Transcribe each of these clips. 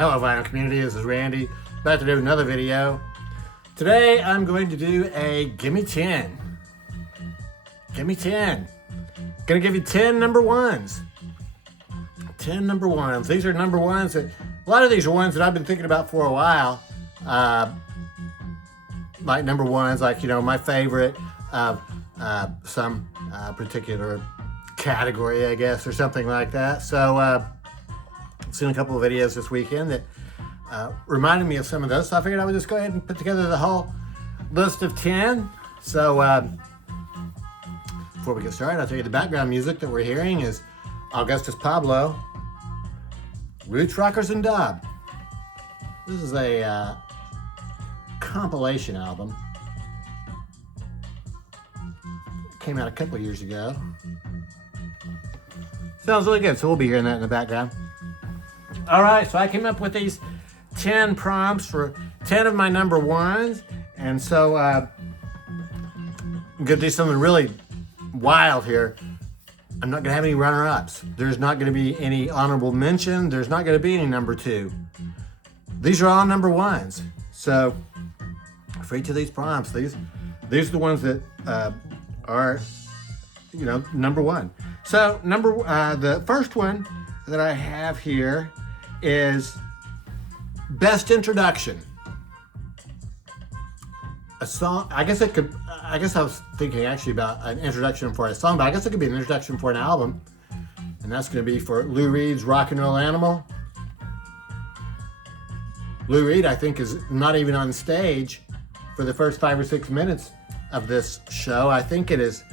Hello vinyl community, this is Randy, about to do another video. Today I'm going to do a Gimme 10. Gimme 10. Gonna give you 10 number ones. 10 number ones. These are number ones that, a lot of these are ones that I've been thinking about for a while. Like number ones, like, you know, my favorite of some particular category, I guess, or something like that. So, I've seen a couple of videos this weekend that reminded me of some of those, so I figured I would just go ahead and put together the whole list of 10. So before we get started, I'll tell you the background music that we're hearing is Augustus Pablo, Roots, Rockers, and Dub. This is a compilation album. Came out a couple of years ago. Sounds really good, so we'll be hearing that in the background. All right, so I came up with these 10 prompts for 10 of my number ones. And so I'm gonna do something really wild here. I'm not gonna have any runner-ups. There's not gonna be any honorable mention. There's not gonna be any number two. These are all number ones. So for each of these prompts, these are the ones that are, you know, number one. So the first one that I have here is best introduction. A song, I guess I was thinking actually about an introduction for a song, but I guess it could be an introduction for an album. And that's going to be for Lou Reed's Rock and Roll Animal. Lou Reed, I think, is not even on stage for the first 5 or 6 minutes of this show. I think it is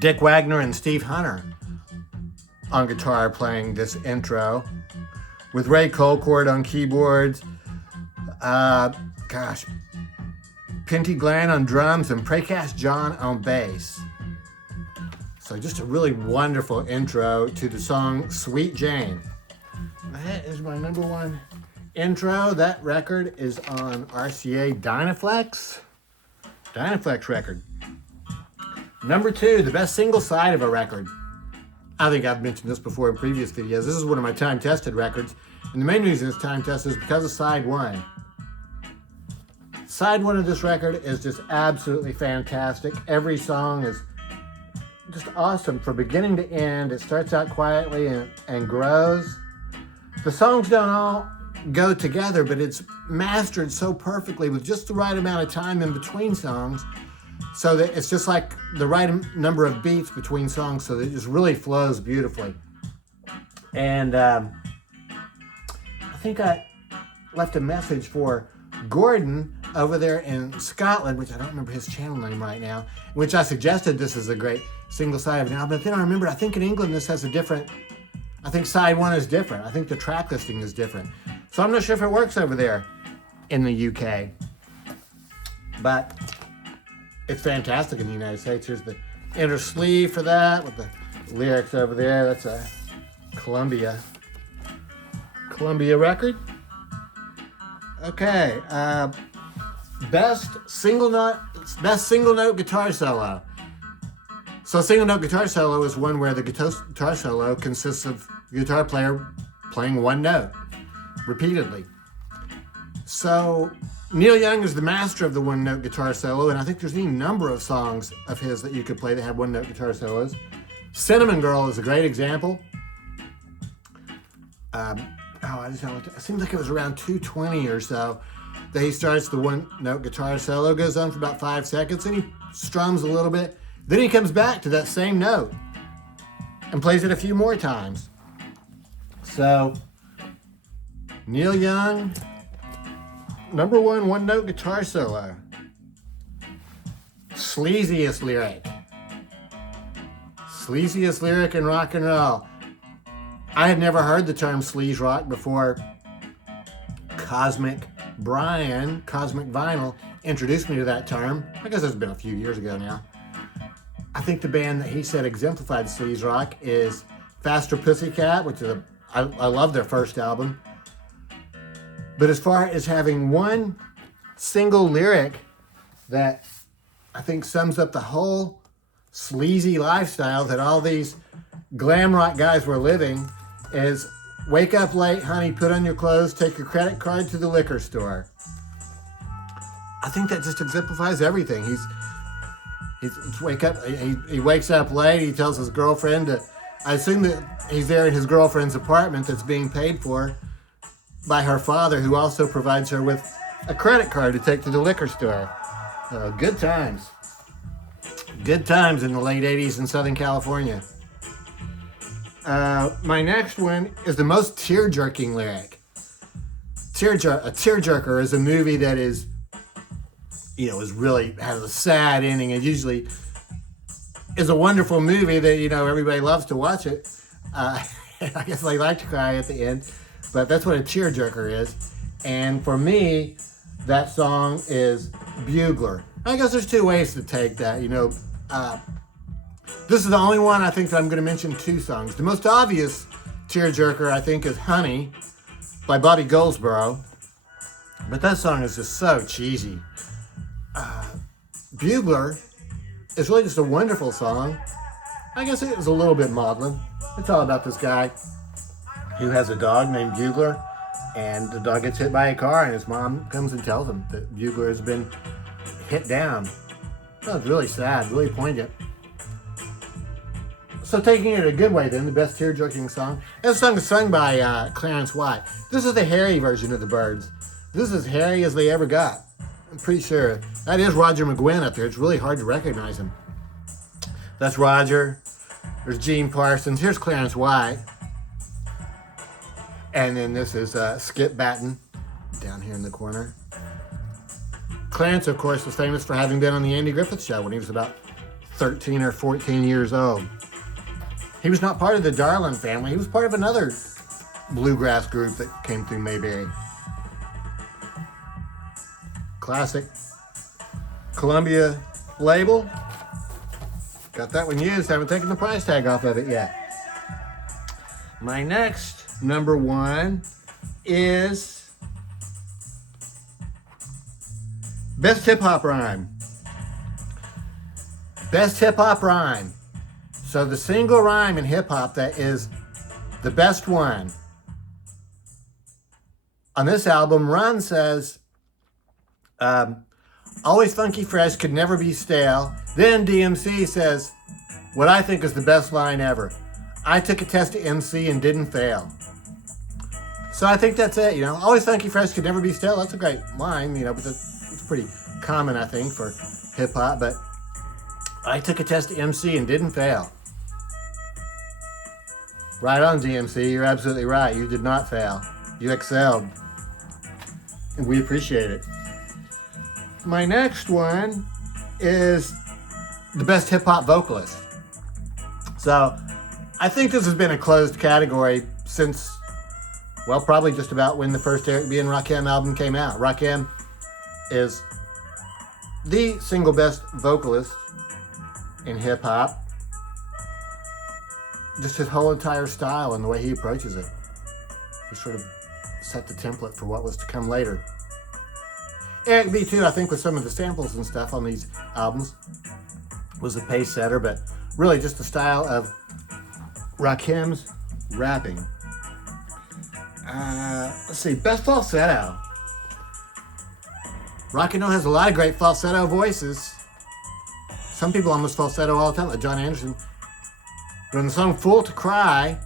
Dick Wagner and Steve Hunter on guitar playing this intro, with Ray Colcord on keyboards, Pinty Glenn on drums, and Precast John on bass. So just a really wonderful intro to the song Sweet Jane. That is my number one intro. That record is on RCA Dynaflex record. Number two, the best single side of a record. I think I've mentioned this before in previous videos. This is one of my time-tested records. And the main reason it's time-tested is because of side one. Side one of this record is just absolutely fantastic. Every song is just awesome from beginning to end. It starts out quietly and grows. The songs don't all go together, but it's mastered so perfectly with just the right amount of time in between songs, so that it's just like the right number of beats between songs, so that it just really flows beautifully. And I think I left a message for Gordon over there in Scotland, which I don't remember his channel name right now, which I suggested this is a great single side of an album. But then I remembered, I think in England this has a different, I think side one is different. I think the track listing is different. So I'm not sure if it works over there in the UK. But it's fantastic in the United States. Here's the inner sleeve for that with the lyrics over there. That's a Columbia record. Okay, best single note guitar solo. So a single note guitar solo is one where the guitar solo consists of the guitar player playing one note repeatedly. So Neil Young is the master of the one-note guitar solo, and I think there's any number of songs of his that you could play that have one-note guitar solos. Cinnamon Girl is a great example. It seems like it was around 2:20 or so that he starts the one-note guitar solo, goes on for about 5 seconds, and he strums a little bit. Then he comes back to that same note and plays it a few more times. So, Neil Young, number one-note guitar solo. Sleaziest lyric in rock and roll. I had never heard the term sleaze rock before Cosmic Vinyl introduced me to that term. I guess it's been a few years ago now. I think the band that he said exemplified sleaze rock is Faster Pussycat, which is I love their first album. But as far as having one single lyric that I think sums up the whole sleazy lifestyle that all these glam rock guys were living is wake up late, honey, put on your clothes, take your credit card to the liquor store. I think that just exemplifies everything. He wakes up late, he tells his girlfriend I assume that he's there in his girlfriend's apartment that's being paid for by her father, who also provides her with a credit card to take to the liquor store. Good times. Good times in the late 80s in Southern California. My next one is the most tear-jerking lyric. A tearjerker is a movie that is really has a sad ending. It usually is a wonderful movie that, everybody loves to watch it. I guess they like to cry at the end, but that's what a tearjerker is. And for me, that song is Bugler. I guess there's two ways to take that, This is the only one I think that I'm going to mention two songs. The most obvious tearjerker, I think, is Honey by Bobby Goldsboro. But that song is just so cheesy. Bugler is really just a wonderful song. I guess it is a little bit maudlin. It's all about this guy who has a dog named Bugler, and the dog gets hit by a car, and his mom comes and tells him that Bugler has been hit down. That was really sad, really poignant. So taking it a good way then, the best tear-jerking song. This song is sung by Clarence White. This is the hairy version of the Byrds. This is as hairy as they ever got. I'm pretty sure. That is Roger McGuinn up there. It's really hard to recognize him. That's Roger. There's Gene Parsons. Here's Clarence White. And then this is Skip Batten down here in the corner. Clarence, of course, was famous for having been on the Andy Griffith Show when he was about 13 or 14 years old. He was not part of the Darlin family. He was part of another bluegrass group that came through Mayberry. Classic. Columbia label. Got that one used. Haven't taken the price tag off of it yet. My next number one is best hip hop rhyme. Best hip hop rhyme. So the single rhyme in hip hop that is the best one on this album, Run says, always funky fresh, could never be stale. Then DMC says, what I think is the best line ever. I took a test to MC and didn't fail. So I think that's it, Always funky fresh, could never be stale. That's a great line, but it's pretty common, I think, for hip hop. But I took a test to MC and didn't fail. Right on, DMC. You're absolutely right. You did not fail. You excelled. And we appreciate it. My next one is the best hip-hop vocalist. So I think this has been a closed category since, probably just about when the first Eric B. and Rakim album came out. Rakim is the single best vocalist in hip-hop. Just his whole entire style and the way he approaches it. He sort of set the template for what was to come later. Eric B. too, I think, with some of the samples and stuff on these albums, was a pace setter, but really just the style of Rakim's rapping. Let's see, best falsetto. Rock'n'Roll has a lot of great falsetto voices. Some people almost falsetto all the time, like John Anderson. But in the song Fool to Cry,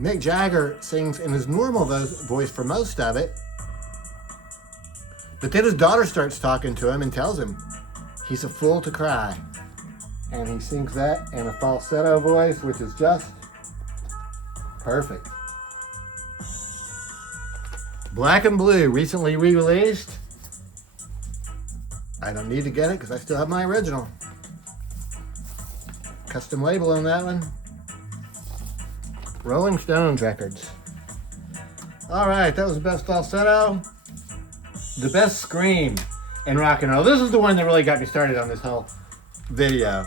Mick Jagger sings in his normal voice for most of it. But then his daughter starts talking to him and tells him he's a fool to cry. And he sings that in a falsetto voice, which is just perfect. Black and Blue, recently re-released. I don't need to get it because I still have my original. Custom label on that one. Rolling Stones records. All right, that was the best falsetto. The best scream in rock and roll. This is the one that really got me started on this whole video.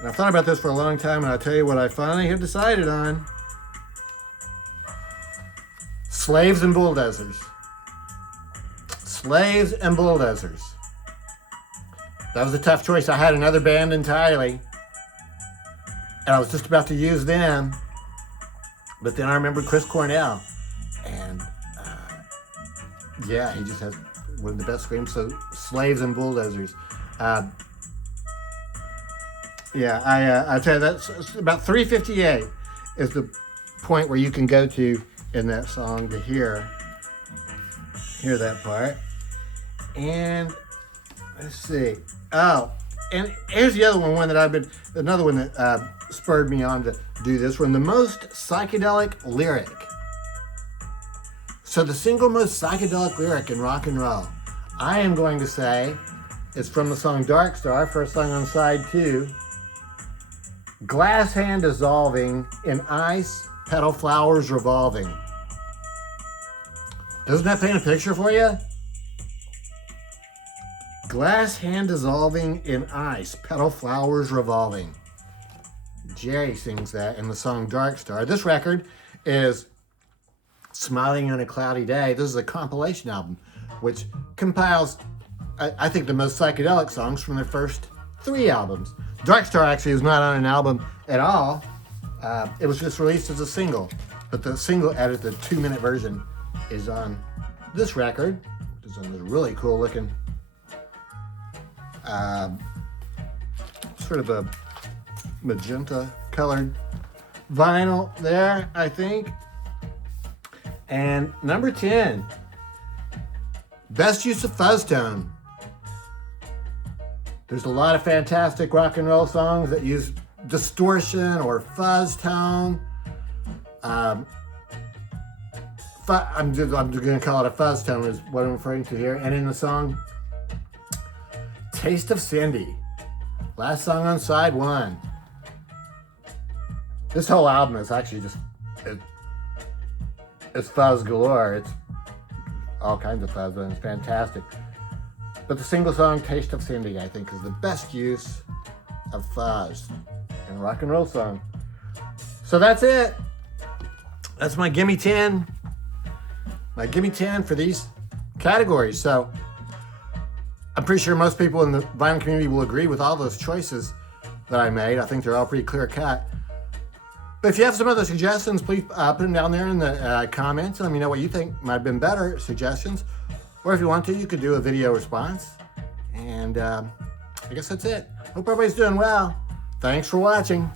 And I've thought about this for a long time, and I'll tell you what I finally have decided on. Slaves and Bulldozers. Slaves and Bulldozers. That was a tough choice. I had another band entirely, and I was just about to use them. But then I remember Chris Cornell, and yeah, he just has one of the best screams. So Slaves and Bulldozers. Yeah, I tell you, that's about 358 is the point where you can go to in that song to hear that part. And let's see. Oh, and here's the other one that another one that spurred me on to do this one. The most psychedelic lyric. So the single most psychedelic lyric in rock and roll, I am going to say, it's from the song Dark Star, first song on side 2. Glass hand dissolving in ice, petal flowers revolving. Doesn't that paint a picture for you? Glass hand dissolving in ice, petal flowers revolving. Jerry sings that in the song Dark Star. This record is Smiling on a Cloudy Day. This is a compilation album which compiles, I think, the most psychedelic songs from their first 3 albums. Dark Star actually is not on an album at all. It was just released as a single, but the single edit, the 2-minute version, is on this record, which is on this really cool looking sort of a magenta colored vinyl there, I think. And number 10, best use of fuzz tone. There's a lot of fantastic rock and roll songs that use distortion or fuzz tone. I'm just going to call it a fuzz tone is what I'm referring to here. And in the song Taste of Cindy, last song on side 1. This whole album is actually just, it's fuzz galore. It's all kinds of fuzz, and it's fantastic. But the single song Taste of Cindy, I think, is the best use of fuzz in a rock and roll song. So that's it. That's my Gimme 10. My Gimme 10 for these categories. So I'm pretty sure most people in the vinyl community will agree with all those choices that I made. I think they're all pretty clear cut. But if you have some other suggestions, please put them down there in the comments and let me know what you think might have been better suggestions. Or if you want to, you could do a video response. And I guess that's it. Hope everybody's doing well. Thanks for watching.